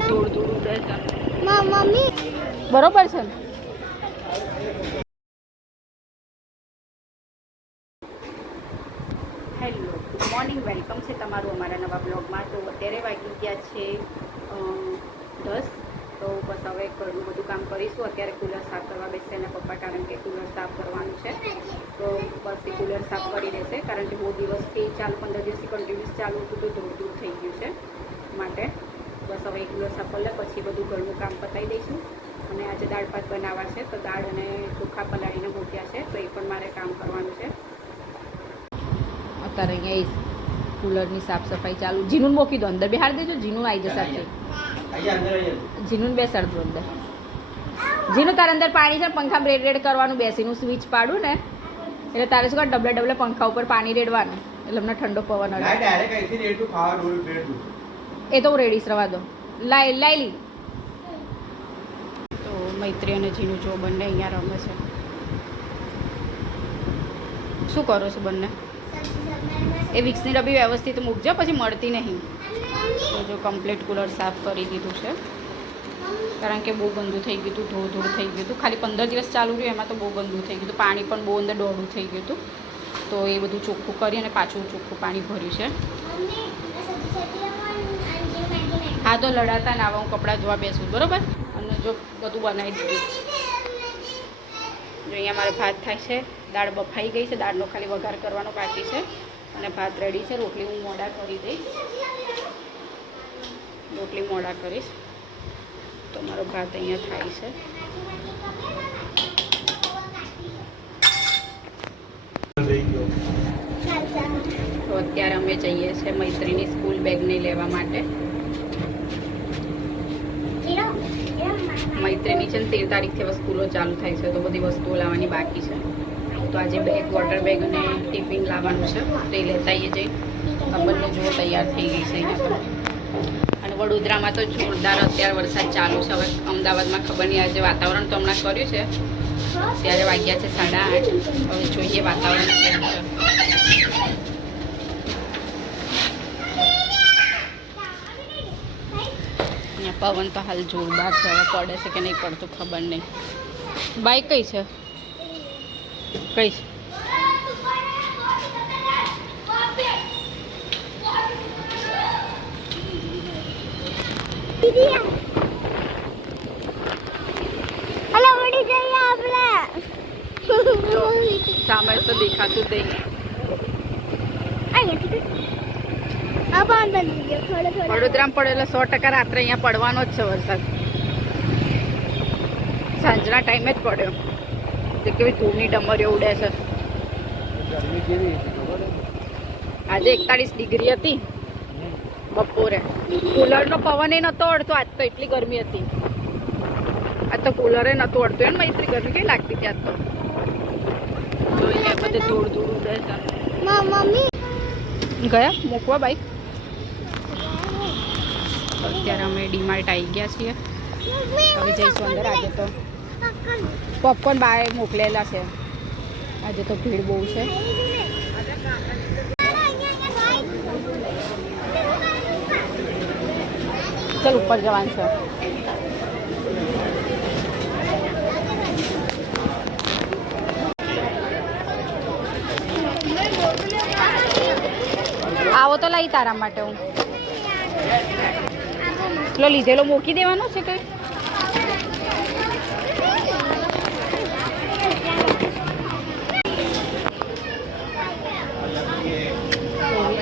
બધે ધૂળ ધૂળ ઉડે છે બરોબર છે. હેલો ગુડ મોર્નિંગ વેલકમ છે તમારું અમારા નવા બ્લોગમાં. તો અત્યારે વાગી ગયા છે દસ. તો બસ હવે ઘરનું બધું કામ કરીશું. અત્યારે કુલર સાફ કરવા બેસે એના પપ્પા, કારણ કે કુલર સાફ કરવાનું છે. તો બસ એ કુલર સાફ કરી દેશે કારણ કે બહુ દિવસથી ચાલુ, પંદર દિવસથી કન્ટિન્યુઅસ ચાલુ હતું તો દૂર થઈ ગયું છે માટે. બસ હવે એક દિવસ પલે પછી બધું ઘરનું કામ પતાવી દઈશું. અને આજે દાળ ભાત બનાવવા છે તો દાળ અને ચોખા પલાળીને મૂક્યા છે તો એ પણ મારે કામ કરવાનું છે. અત્યારે અહીંયા કુલરની સાફ સફાઈ ચાલુ. જીનું મૂકી દો અંદર. બેહાર દેજો. જીનું આવી જશે સાથે જીનું બેસાડ દો અંદર. જીનું તારે અંદર પાણી છે ને પંખા રેડ રેડ કરવાનું બેસીનું સ્વિચ પાડું ને. એટલે તારે શું ડબલે ડબલે પંખા ઉપર પાણી રેડવાનું. એટલે અમને ઠંડો પવન અડે. એ તો હું રેડીશ રવા દો. લાઈ લાઈ લી. તો મૈત્રી અને જીનું જો બંને અહીંયા રમે છે. શું કરો છો બંને? એ વિક્સની ડબ્બી વ્યવસ્થિત મૂકજો, પછી મળતી નહીં. તો જો કમ્પ્લીટ કુલર સાફ કરી દીધું છે. કારણ કે બહુ ગંદુ થઈ ગયું હતું ધોળ થઈ ગયું હતું. ખાલી પંદર દિવસ ચાલુ રહ્યું, એમાં તો બહુ ગંદુ થઈ ગયું હતું. પાણી પણ બહુ અંદર ડોળું થઈ ગયું હતું. તો એ બધું ચોખ્ખું કરી અને પાછું ચોખ્ખું પાણી ભર્યું છે. હા તો લડાતા ના આવા હું કપડાં ધોવા બેસું બરાબર? અને જો બધું બનાવી દીધું. જો અહીંયા મારે ભાત થાય છે, દાળ બફાઈ ગઈ છે, દાળનો ખાલી વઘાર કરવાનો બાકી છે. અને ભાત રેડી છે, રોટલી હું મોડા કરી દઈશ. રોટલી મોડા કરીશ. તો મારો ભાત અહીંયા થાય છે. તો અત્યારે અમે જઈએ છીએ મૈત્રીની સ્કૂલ બેગને લેવા માટે. મૈત્રીની છે ને તેર તારીખથી હવે સ્કૂલો ચાલુ થાય છે, તો બધી વસ્તુઓ લાવવાની બાકી છે. તો આજે બેગ વોટર બેગ અને ટિફિન લાવવાનું છે, તો એ લેતા આવીએ જઈ. બંને જુઓ, તૈયાર થઈ ગઈ છે અને વડોદરામાં તો જોરદાર અત્યારે વરસાદ ચાલુ છે. હવે અમદાવાદમાં ખબર નહીં, આજે વાતાવરણ તો હમણાં કર્યું છે. ત્યારે વાગ્યા છે સાડા આઠ. હવે જોઈએ વાતાવરણ કેવું છે. પવન તો હાલ જોરદાર છે હવે પડે છે કે નહીં પડતું ખબર નહીં. બાઈક કઈ છે? કઈ છે? સામે તો દેખાતું નહીં. બંધ થઈ ગયો થોડો થોડો. વડોદરામાં પડે એટલે સો ટકા રાત્રે અહીંયા પડવાનો જ છે વરસાદ. સાંજના ટાઈમે જ પડ્યો. તે કેવી ધૂળની ડમરીઓ ઉડે છે. આજે એકતાળીસ ડિગ્રી હતી. બપોરે. કુલરનો પવન એ નહોતો અડતો આજ તો એટલી ગરમી હતી. આજ તો કુલરે નહોતું અડતું એમ એટલી ગરમી કઈ લાગતી હતી આજ તો? જોઈએ અહીંયા બધે ધૂળ ધૂળ ઉડે છે. ગયા? મૂકવા બાઈક? અત્યારે અમે ડીમાર્ટ આવી ગયા છીએ. હવે જઈશું અંદર. આજે તો પોપકોર્ન બહાર મોકલેલા છે. આજે તો ભીડ બહુ છે. ચાલ ઉપર જવાનું છે. આવો તો લઈ તારા માટે હું. પેલો લીધેલો મૂકી દેવાનો છે કઈ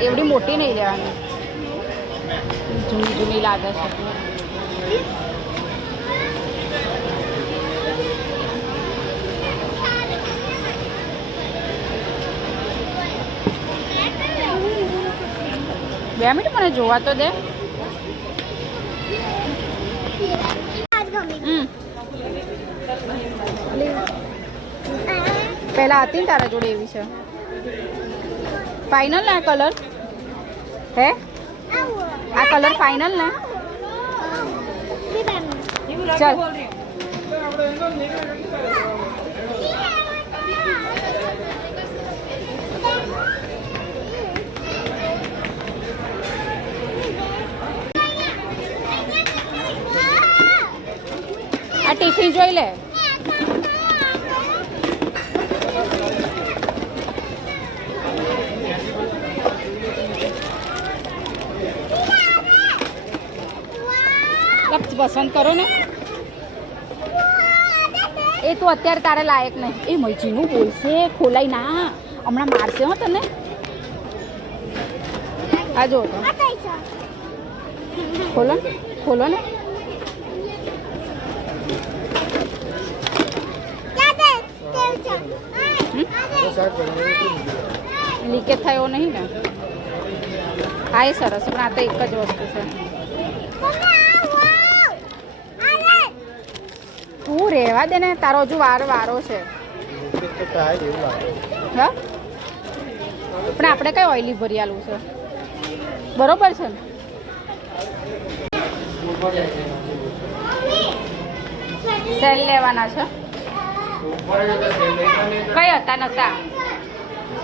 એવડી મોટી નહીં લેવાની. જૂની જૂની લાગે છે. બે મિનિટ મને જોવા તો દે. પહેલા હતી ને તારા જોડે એવી છે ફાઇનલ ને આ કલર હે? આવો આ કલર ફાઇનલ ને? ચાલ. ટિફિન જોઈ લે. પસંદ કરો ને. એ તો અત્યારે તારે લાયક નહીં. એ મરજીનું બોલશે ખોલાઈ ના. હમણાં મારશે હો તને. આ જો તો. ખોલો ને ખોલો ને. લીકેજ થયો નહીં ને. હા એ સરસ, પણ આ તો એક જ વસ્તુ છે મમ્મી આ વાવ આ દે તું રહેવા દે ને, તારો હજુ વાર વારો છે. હા? પણ આપણે કઈ ઓઇલી ભરિયાલું છે? બરોબર છે ને? સેલ લેવાના છે. કઈ હતા નતા?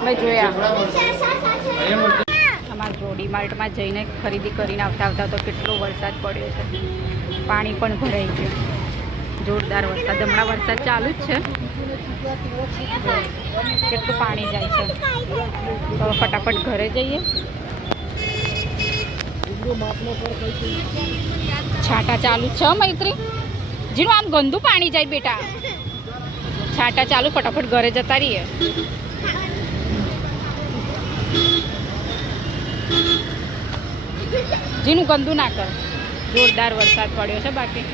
મેં જોયા. અમારા જોડી માર્ટમાં જઈને ખરીદી કરીને આવતા આવતા તો કેટલો વરસાદ પડ્યો છે. પાણી પણ ભરાઈ ગયું. જોરદાર વરસાદ, હમણાં વરસાદ ચાલુ જ છે. કેટલું પાણી જાય છે. તો ફટાફટ ઘરે જઈએ. છાટા ચાલુ છે મૈત્રી. જીનું આમ ગંદુ પાણી જાય બેટા. છાટા ચાલુ, ફટાફટ ઘરે જતા રહીએ. જીનું ગંદુ ના કર. જોરદાર વરસાદ પડ્યો છે બાકી.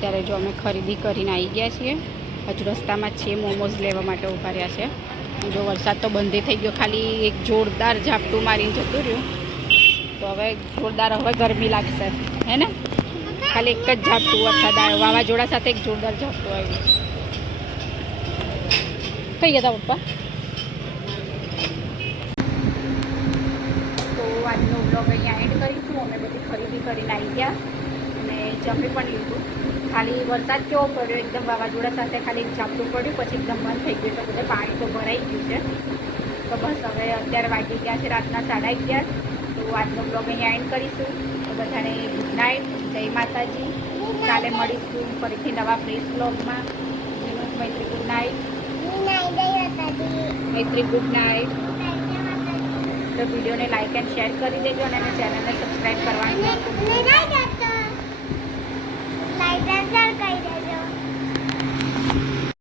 અત્યારે જો અમે ખરીદી કરીને આવી ગયા છીએ. હજુ રસ્તામાં છીએ, મોમોઝ લેવા માટે ઊભા રહ્યા છે. જો વરસાદ તો બંધ થઈ ગયો, ખાલી એક જોરદાર ઝાપટું મારીને જતું રહ્યું. તો હવે જોરદાર, હવે ગરમી લાગશે હે ને? ખાલી એક જ ઝાપટું વરસાદ આવ્યો વાવાઝોડા સાથે એક જોરદાર ઝાપટું આવ્યું. થઈ ગયા તા પપ્પા? તો આજનો બ્લોગ અહીંયા એન્ડ કરીશું. અમે બધી ખરીદી કરીને આવી ગયા. જમી પણ લીધું. ખાલી વરસાદ કેવો પડ્યો એકદમ વાવાઝોડા સાથે ખાલી એક પડ્યું, પછી એકદમ બંધ થઈ ગયું તો બધે પાણી તો ભરાઈ ગયું છે. તો બસ હવે અત્યારે વાગી ગયા છે, રાતના સાડા અગિયાર. તો આજનો બ્લોગ અહીંયા એન્ડ કરીશું. તો બધાને ગુડ નાઇટ જય માતાજી. કાલે મળીશું ફરીથી નવા ફ્રેશ બ્લોગમાં Vinod Maitri good night Maitri good night તો વિડીયોને લાઇક એન્ડ શેર કરી દેજો અને ચેનલને સબસ્ક્રાઈબ કરવાનું